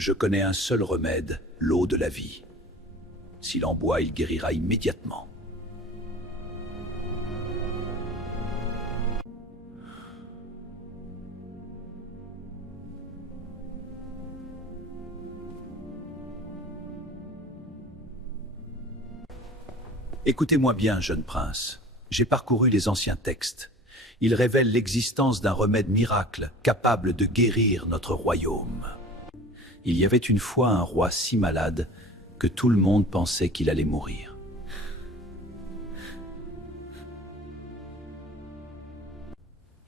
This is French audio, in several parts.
Je connais un seul remède, l'eau de la vie. S'il en boit, il guérira immédiatement. Écoutez-moi bien, jeune prince. J'ai parcouru les anciens textes. Ils révèlent l'existence d'un remède miracle capable de guérir notre royaume. Il y avait une fois un roi si malade que tout le monde pensait qu'il allait mourir.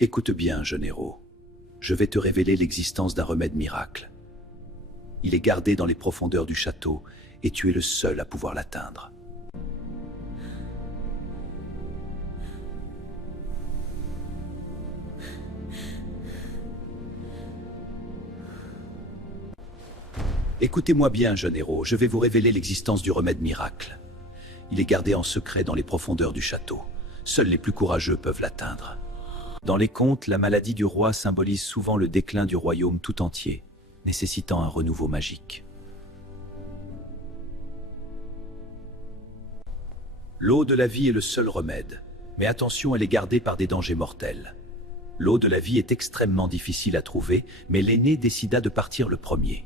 Écoute bien, jeune héros. Je vais te révéler l'existence d'un remède miracle. Il est gardé dans les profondeurs du château et tu es le seul à pouvoir l'atteindre. Écoutez-moi bien, jeune héros, je vais vous révéler l'existence du remède miracle. Il est gardé en secret dans les profondeurs du château. Seuls les plus courageux peuvent l'atteindre. Dans les contes, la maladie du roi symbolise souvent le déclin du royaume tout entier, nécessitant un renouveau magique. L'eau de la vie est le seul remède, mais attention, elle est gardée par des dangers mortels. L'eau de la vie est extrêmement difficile à trouver, mais l'aîné décida de partir le premier.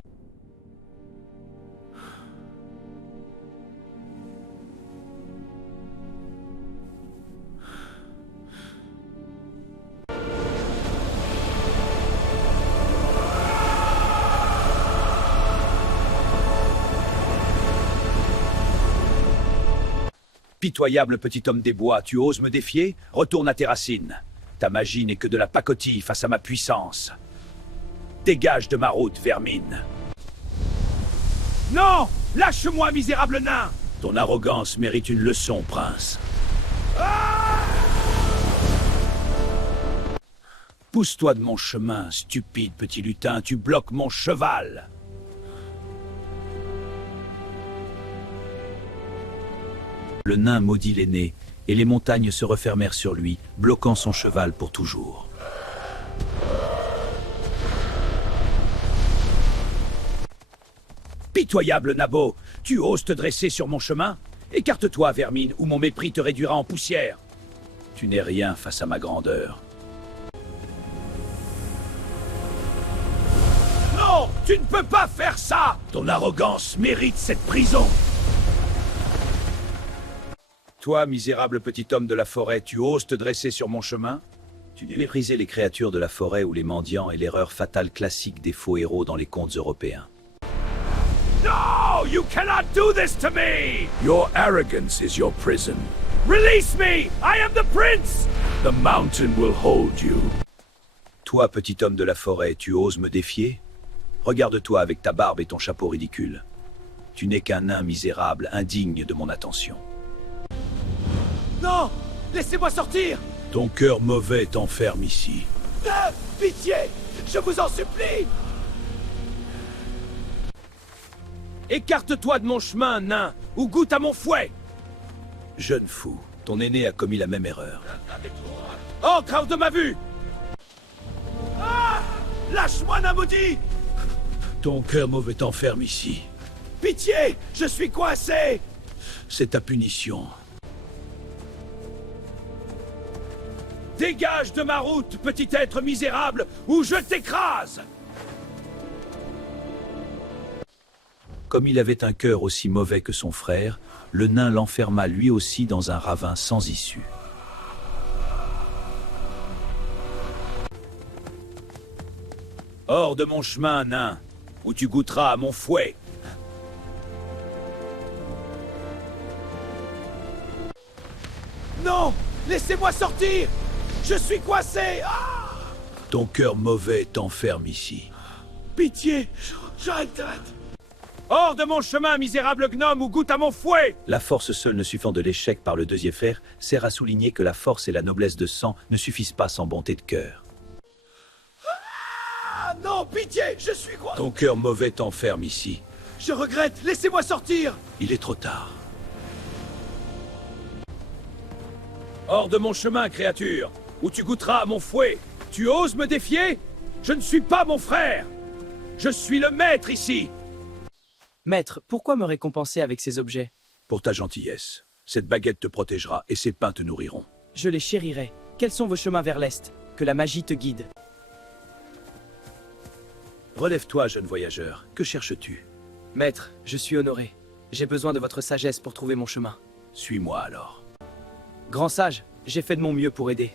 Pitoyable petit homme des bois, tu oses me défier? Retourne à tes racines. Ta magie n'est que de la pacotille face à ma puissance. Dégage de ma route, vermine. Non! Lâche-moi, misérable nain! Ton arrogance mérite une leçon, prince. Ah! Pousse-toi de mon chemin, stupide petit lutin, tu bloques mon cheval. Le nain maudit l'aîné, et les montagnes se refermèrent sur lui, bloquant son cheval pour toujours. Pitoyable Nabo, tu oses te dresser sur mon chemin? Écarte-toi, vermine, ou mon mépris te réduira en poussière. Tu n'es rien face à ma grandeur. Non, tu ne peux pas faire ça! Ton arrogance mérite cette prison. Toi, misérable petit homme de la forêt, tu oses te dresser sur mon chemin? Tu méprisais les créatures de la forêt ou les mendiants et l'erreur fatale classique des faux héros dans les contes européens. No! You cannot do this to me! Your arrogance is your prison. Release me! I am the prince! The mountain will hold you. Toi, petit homme de la forêt, tu oses me défier? Regarde-toi avec ta barbe et ton chapeau ridicule. Tu n'es qu'un nain misérable, indigne de mon attention. Non! Laissez-moi sortir! Ton cœur mauvais t'enferme ici. Ah, pitié! Je vous en supplie! Écarte-toi de mon chemin, nain, ou goûte à mon fouet! Jeune fou, ton aîné a commis la même erreur. Ancre hors de ma vue! Ah! Lâche-moi, nain maudit! Ton cœur mauvais t'enferme ici. Pitié! Je suis coincé! C'est ta punition. Dégage de ma route, petit être misérable, ou je t'écrase! Comme il avait un cœur aussi mauvais que son frère, le nain l'enferma lui aussi dans un ravin sans issue. Hors de mon chemin, nain, où tu goûteras à mon fouet. Non! Laissez-moi sortir! Je suis coincé! Ah! Ton cœur mauvais t'enferme ici. Pitié! J'arrête! Hors de mon chemin, misérable gnome, ou goûte à mon fouet! La force seule ne suffisant de l'échec par le deuxième fer sert à souligner que la force et la noblesse de sang ne suffisent pas sans bonté de cœur. Ah! Non, pitié! Je suis quoi? Ton cœur mauvais t'enferme ici. Je regrette! Laissez-moi sortir! Il est trop tard. Hors de mon chemin, créature, où tu goûteras à mon fouet. Tu oses me défier? Je ne suis pas mon frère. Je suis le maître ici. Maître, pourquoi me récompenser avec ces objets? Pour ta gentillesse. Cette baguette te protégera et ces pains te nourriront. Je les chérirai. Quels sont vos chemins vers l'Est? Que la magie te guide. Relève-toi, jeune voyageur. Que cherches-tu? Maître, je suis honoré. J'ai besoin de votre sagesse pour trouver mon chemin. Suis-moi alors. Grand sage, j'ai fait de mon mieux pour aider.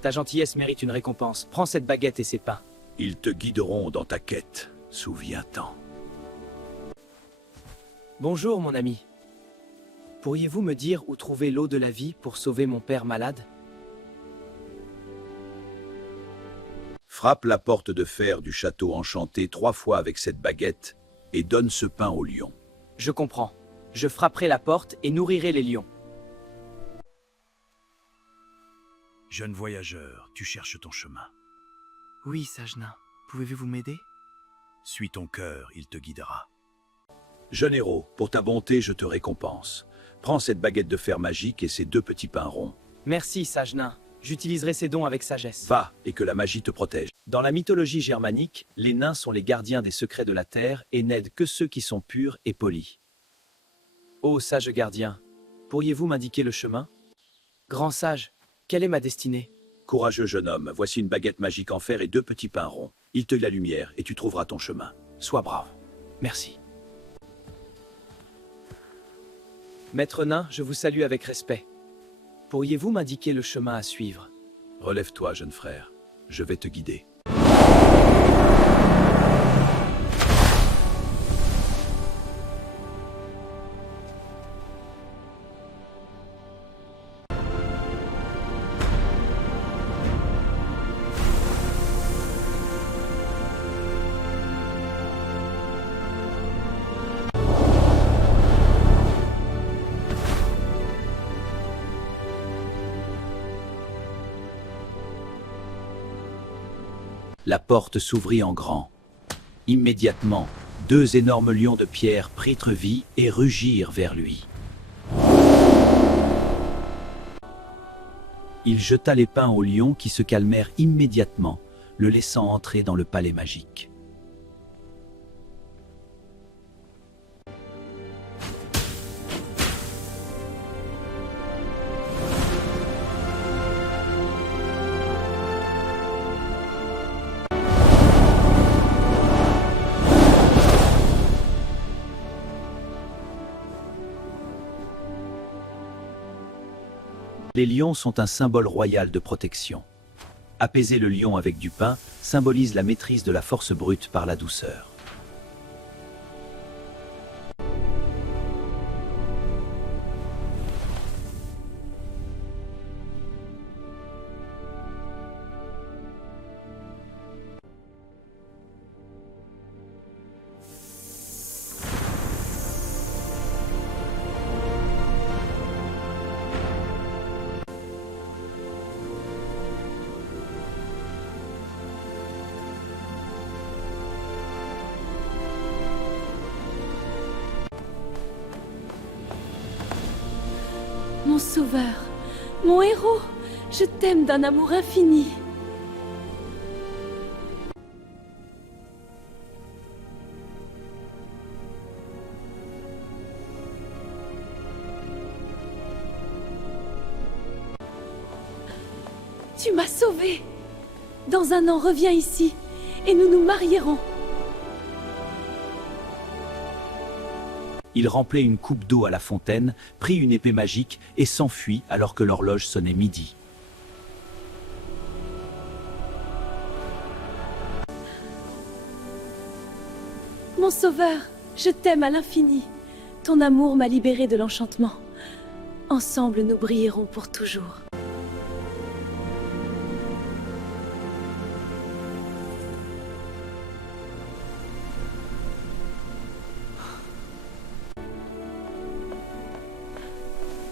Ta gentillesse mérite une récompense. Prends cette baguette et ces pains. Ils te guideront dans ta quête. Souviens-t'en. Bonjour, mon ami. Pourriez-vous me dire où trouver l'eau de la vie pour sauver mon père malade? Frappe la porte de fer du château enchanté 3 fois avec cette baguette et donne ce pain au lion. Je comprends. Je frapperai la porte et nourrirai les lions. Jeune voyageur, tu cherches ton chemin. Oui, sage nain. Pouvez-vous m'aider? Suis ton cœur, il te guidera. Jeune héros, pour ta bonté, je te récompense. Prends cette baguette de fer magique et ces 2 petits pains ronds. Merci, sage nain. J'utiliserai ces dons avec sagesse. Va, et que la magie te protège. Dans la mythologie germanique, les nains sont les gardiens des secrets de la terre et n'aident que ceux qui sont purs et polis. Ô sage gardien, pourriez-vous m'indiquer le chemin? Grand sage, quelle est ma destinée? Courageux jeune homme, voici une baguette magique en fer et 2 petits pains ronds. Il te la lumière et tu trouveras ton chemin. Sois brave. Merci. Maître nain, je vous salue avec respect. Pourriez-vous m'indiquer le chemin à suivre? Relève-toi, jeune frère. Je vais te guider. La porte s'ouvrit en grand. Immédiatement, 2 énormes lions de pierre prirent vie et rugirent vers lui. Il jeta les pains aux lions qui se calmèrent immédiatement, le laissant entrer dans le palais magique. Les lions sont un symbole royal de protection. Apaiser le lion avec du pain symbolise la maîtrise de la force brute par la douceur. Mon sauveur, mon héros, je t'aime d'un amour infini. Tu m'as sauvé. Dans un an, reviens ici et nous nous marierons. Il remplit une coupe d'eau à la fontaine, prit une épée magique et s'enfuit alors que l'horloge sonnait midi. Mon sauveur, je t'aime à l'infini. Ton amour m'a libéré de l'enchantement. Ensemble, nous brillerons pour toujours.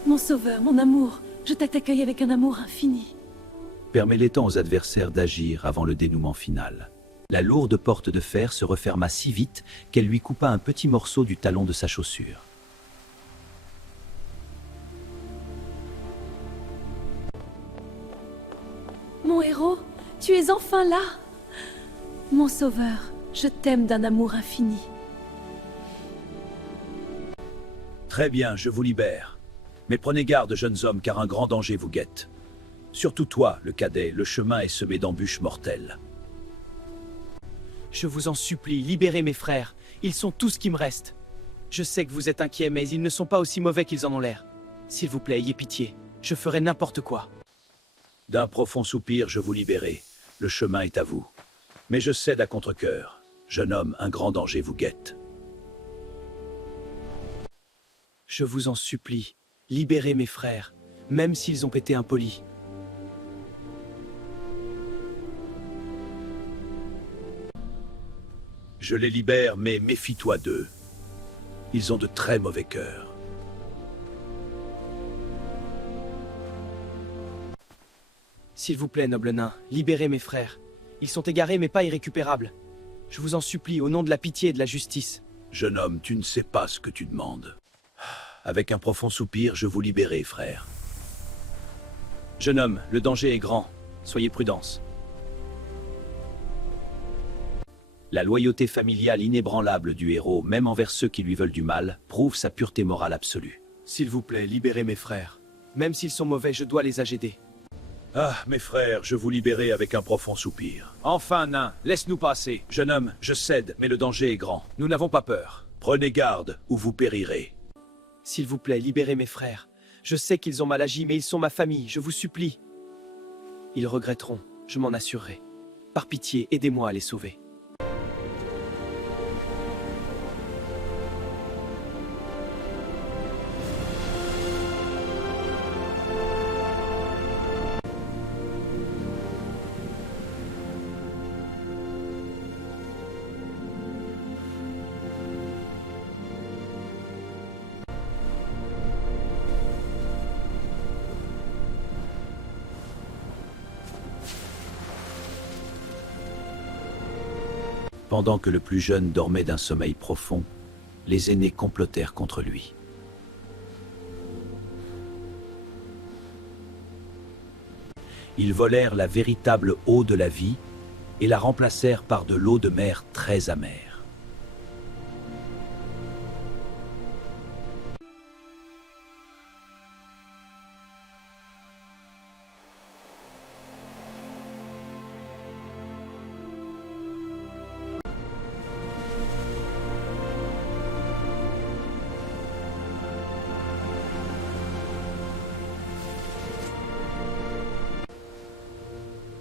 Mon sauveur, mon amour, je t'accueille avec un amour infini. Permet les temps aux adversaires d'agir avant le dénouement final. La lourde porte de fer se referma si vite qu'elle lui coupa un petit morceau du talon de sa chaussure. Mon héros, tu es enfin là. Mon sauveur, je t'aime d'un amour infini. Très bien, je vous libère. Mais prenez garde, jeunes hommes, car un grand danger vous guette. Surtout toi, le cadet, le chemin est semé d'embûches mortelles. Je vous en supplie, libérez mes frères. Ils sont tout ce qui me reste. Je sais que vous êtes inquiets, mais ils ne sont pas aussi mauvais qu'ils en ont l'air. S'il vous plaît, ayez pitié. Je ferai n'importe quoi. D'un profond soupir, je vous libérai. Le chemin est à vous. Mais je cède à contre-cœur. Jeune homme, un grand danger vous guette. Je vous en supplie, libérez mes frères, même s'ils ont été impolis. Je les libère, mais méfie-toi d'eux. Ils ont de très mauvais cœurs. S'il vous plaît, noble nain, libérez mes frères. Ils sont égarés mais pas irrécupérables. Je vous en supplie, au nom de la pitié et de la justice. Jeune homme, tu ne sais pas ce que tu demandes. Avec un profond soupir, je vous libérai, frère. Jeune homme, le danger est grand. Soyez prudence. La loyauté familiale inébranlable du héros, même envers ceux qui lui veulent du mal, prouve sa pureté morale absolue. S'il vous plaît, libérez mes frères. Même s'ils sont mauvais, je dois les agéder. Ah, mes frères, je vous libérai avec un profond soupir. Enfin, nain, laisse-nous passer. Jeune homme, je cède, mais le danger est grand. Nous n'avons pas peur. Prenez garde, ou vous périrez. S'il vous plaît, libérez mes frères. Je sais qu'ils ont mal agi, mais ils sont ma famille, je vous supplie. Ils regretteront, je m'en assurerai. Par pitié, aidez-moi à les sauver. Pendant que le plus jeune dormait d'un sommeil profond, les aînés complotèrent contre lui. Ils volèrent la véritable eau de la vie et la remplacèrent par de l'eau de mer très amère.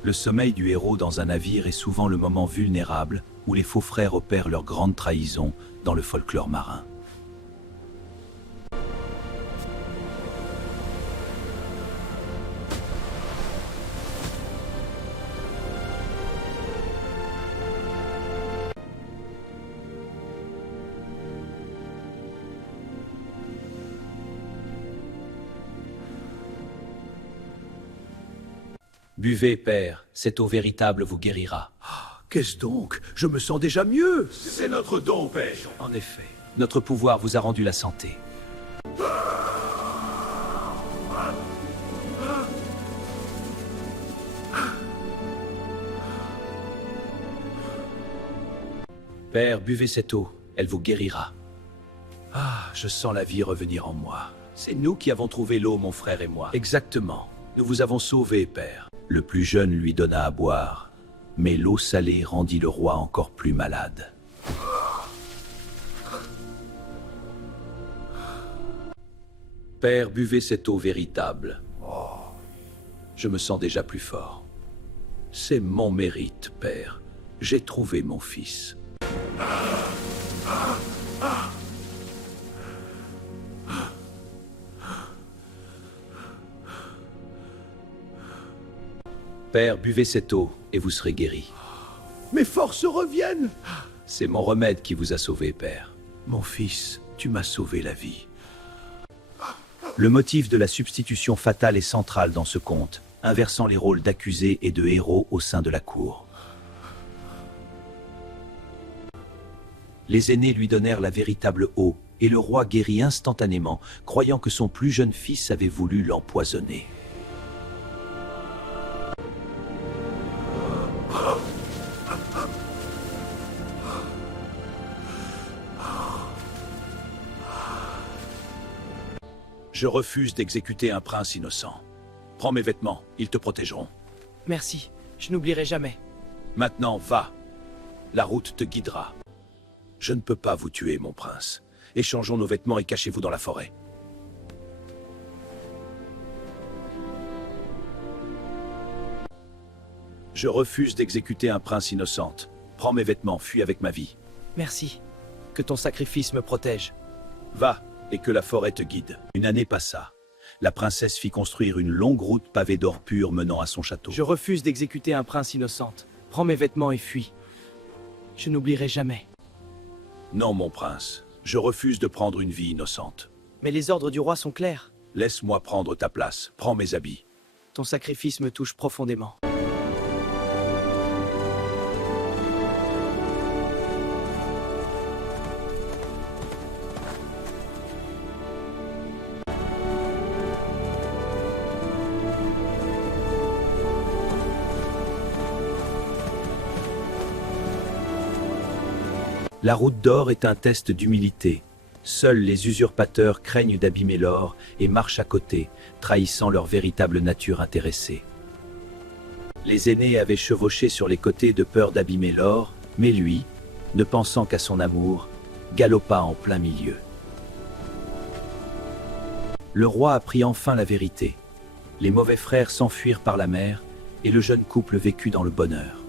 Le sommeil du héros dans un navire est souvent le moment vulnérable où les faux frères opèrent leur grande trahison dans le folklore marin. Buvez, père, cette eau véritable vous guérira. Qu'est-ce donc? Je me sens déjà mieux. C'est notre don, père. En effet, notre pouvoir vous a rendu la santé. Père, buvez cette eau, elle vous guérira. Ah, je sens la vie revenir en moi. C'est nous qui avons trouvé l'eau, mon frère et moi. Exactement. Nous vous avons sauvé, père. Le plus jeune lui donna à boire, mais l'eau salée rendit le roi encore plus malade. Père, buvez cette eau véritable. Je me sens déjà plus fort. C'est mon mérite, père. J'ai trouvé mon fils. Père, buvez cette eau et vous serez guéri. Mes forces reviennent. C'est mon remède qui vous a sauvé, père. Mon fils, tu m'as sauvé la vie. Le motif de la substitution fatale est central dans ce conte, inversant les rôles d'accusé et de héros au sein de la cour. Les aînés lui donnèrent la véritable eau, et le roi guérit instantanément, croyant que son plus jeune fils avait voulu l'empoisonner. Je refuse d'exécuter un prince innocent. Prends mes vêtements, ils te protégeront. Merci, je n'oublierai jamais. Maintenant, va. La route te guidera. Je ne peux pas vous tuer, mon prince. Échangeons nos vêtements et cachez-vous dans la forêt. Je refuse d'exécuter un prince innocent. Prends mes vêtements, fuis avec ma vie. Merci. Que ton sacrifice me protège. Va, et que la forêt te guide. Une année passa. La princesse fit construire une longue route pavée d'or pur menant à son château. Je refuse d'exécuter un prince innocent. Prends mes vêtements et fuis. Je n'oublierai jamais. Non, mon prince, je refuse de prendre une vie innocente. Mais les ordres du roi sont clairs. Laisse-moi prendre ta place, prends mes habits. Ton sacrifice me touche profondément. La route d'or est un test d'humilité. Seuls les usurpateurs craignent d'abîmer l'or et marchent à côté, trahissant leur véritable nature intéressée. Les aînés avaient chevauché sur les côtés de peur d'abîmer l'or, mais lui, ne pensant qu'à son amour, galopa en plein milieu. Le roi apprit enfin la vérité. Les mauvais frères s'enfuirent par la mer, et le jeune couple vécut dans le bonheur.